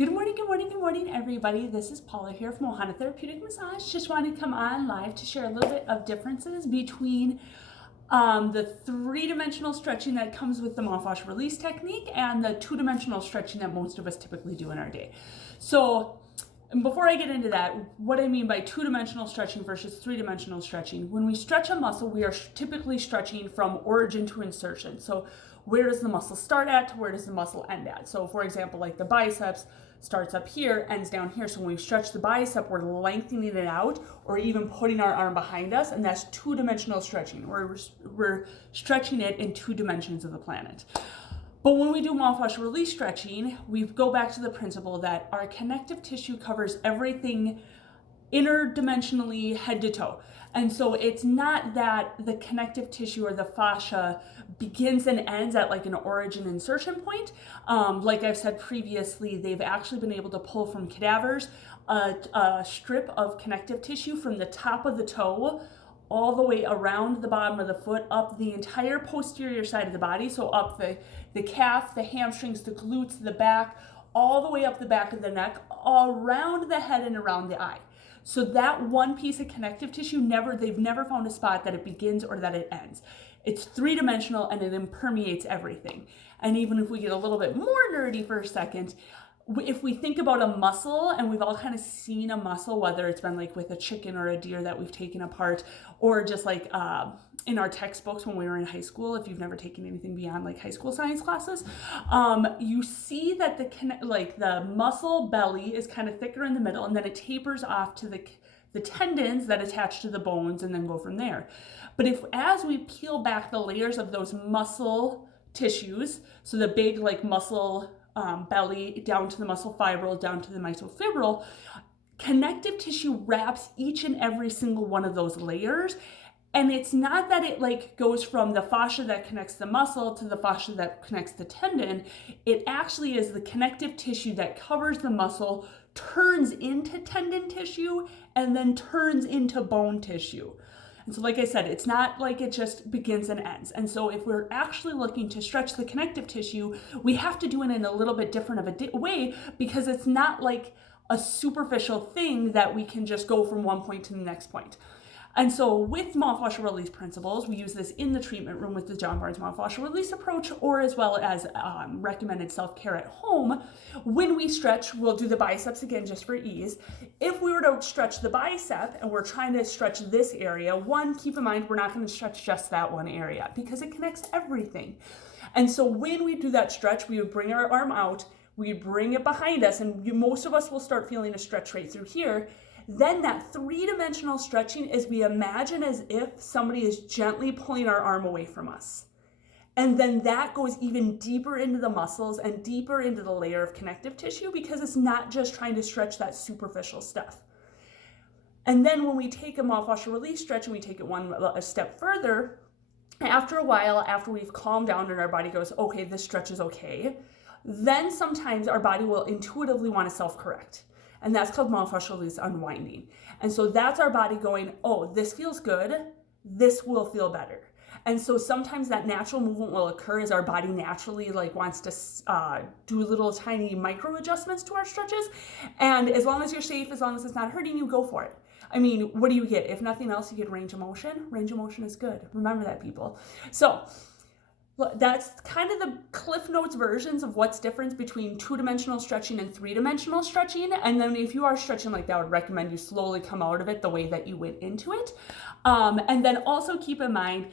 Good morning, everybody. This is Paula here from Ohana Therapeutic Massage. Just wanted to come on live to share a little bit of differences between the three-dimensional stretching that comes with the myofascial release technique and the two-dimensional stretching that most of us typically do in our day. So before I get into that, what I mean by two-dimensional stretching versus three-dimensional stretching, when we stretch a muscle, we are typically stretching from origin to insertion. So where does the muscle start at? Where does the muscle end at? So for example, like the biceps starts up here, ends down here. So when we stretch the bicep, we're lengthening it out or even putting our arm behind us, and that's two-dimensional stretching. We're stretching it in two dimensions of the planet. But when we do myofascial release stretching, we go back to the principle that our connective tissue covers everything interdimensionally head to toe. And so it's not that the connective tissue or the fascia begins and ends at like an origin insertion point. Like I've said previously, they've actually been able to pull from cadavers a strip of connective tissue from the top of the toe all the way around the bottom of the foot, up the entire posterior side of the body. So up the calf, the hamstrings, the glutes, the back, all the way up the back of the neck, around the head and around the eye. So that one piece of connective tissue, they've never found a spot that it begins or that it ends. It's three-dimensional and it permeates everything. And even if we get a little bit more nerdy for a second, if we think about a muscle, and we've all kind of seen a muscle, whether it's been like with a chicken or a deer that we've taken apart, or just like in our textbooks when we were in high school, if you've never taken anything beyond like high school science classes, you see that the muscle belly is kind of thicker in the middle, and then it tapers off to the tendons that attach to the bones and then go from there. But as we peel back the layers of those muscle tissues, so the big like muscle belly down to the muscle fibril, down to the myofibril, connective tissue wraps each and every single one of those layers. And it's not that it like goes from the fascia that connects the muscle to the fascia that connects the tendon. It actually is the connective tissue that covers the muscle, turns into tendon tissue, and then turns into bone tissue. And so like I said, it's not like it just begins and ends. And so if we're actually looking to stretch the connective tissue, we have to do it in a little bit different of a way, because it's not like a superficial thing that we can just go from one point to the next point. And so with myofascial release principles, we use this in the treatment room with the John Barnes myofascial release approach, or as well as recommended self-care at home. When we stretch, we'll do the biceps again just for ease. If we were to stretch the bicep and we're trying to stretch this area, keep in mind, we're not going to stretch just that one area because it connects everything. And so when we do that stretch, we would bring our arm out, we bring it behind us, and most of us will start feeling a stretch right through here. Then that three-dimensional stretching is we imagine as if somebody is gently pulling our arm away from us. And then that goes even deeper into the muscles and deeper into the layer of connective tissue, because it's not just trying to stretch that superficial stuff. And then when we take a myofascial release stretch and we take it a step further, after a while, after we've calmed down and our body goes, okay, this stretch is okay, then sometimes our body will intuitively want to self-correct. And that's called myofascial release unwinding. And so that's our body going, oh, this feels good, this will feel better. And so sometimes that natural movement will occur as our body naturally like wants to do little tiny micro adjustments to our stretches. And as long as you're safe, as long as it's not hurting you, go for it. I mean, what do you get? If nothing else, you get range of motion. Range of motion is good. Remember that, people. So that's kind of the Cliff Notes versions of what's different between two-dimensional stretching and three-dimensional stretching. And then if you are stretching like that, I would recommend you slowly come out of it the way that you went into it. And then also keep in mind,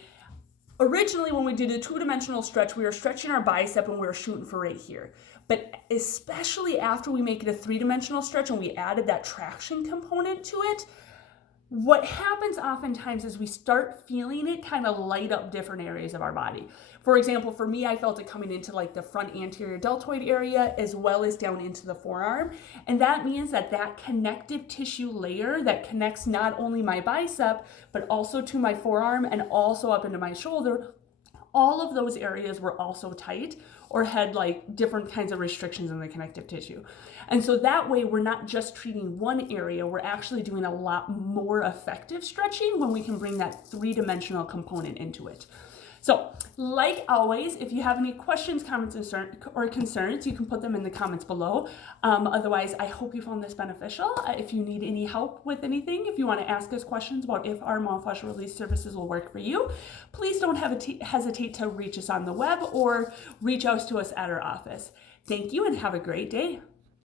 originally when we did a two-dimensional stretch, we were stretching our bicep and we were shooting for right here. But especially after we make it a three-dimensional stretch and we added that traction component to it, what happens oftentimes is we start feeling it kind of light up different areas of our body. For example, for me, I felt it coming into like the front anterior deltoid area as well as down into the forearm. And that means that connective tissue layer that connects not only my bicep, but also to my forearm and also up into my shoulder, all of those areas were also tight or had like different kinds of restrictions in the connective tissue. And so that way we're not just treating one area, we're actually doing a lot more effective stretching when we can bring that three-dimensional component into it. So, like always, if you have any questions, comments, or concerns, you can put them in the comments below. Otherwise, I hope you found this beneficial. If you need any help with anything, if you want to ask us questions about if our myofascial release services will work for you, please don't hesitate to reach us on the web or reach out to us at our office. Thank you and have a great day.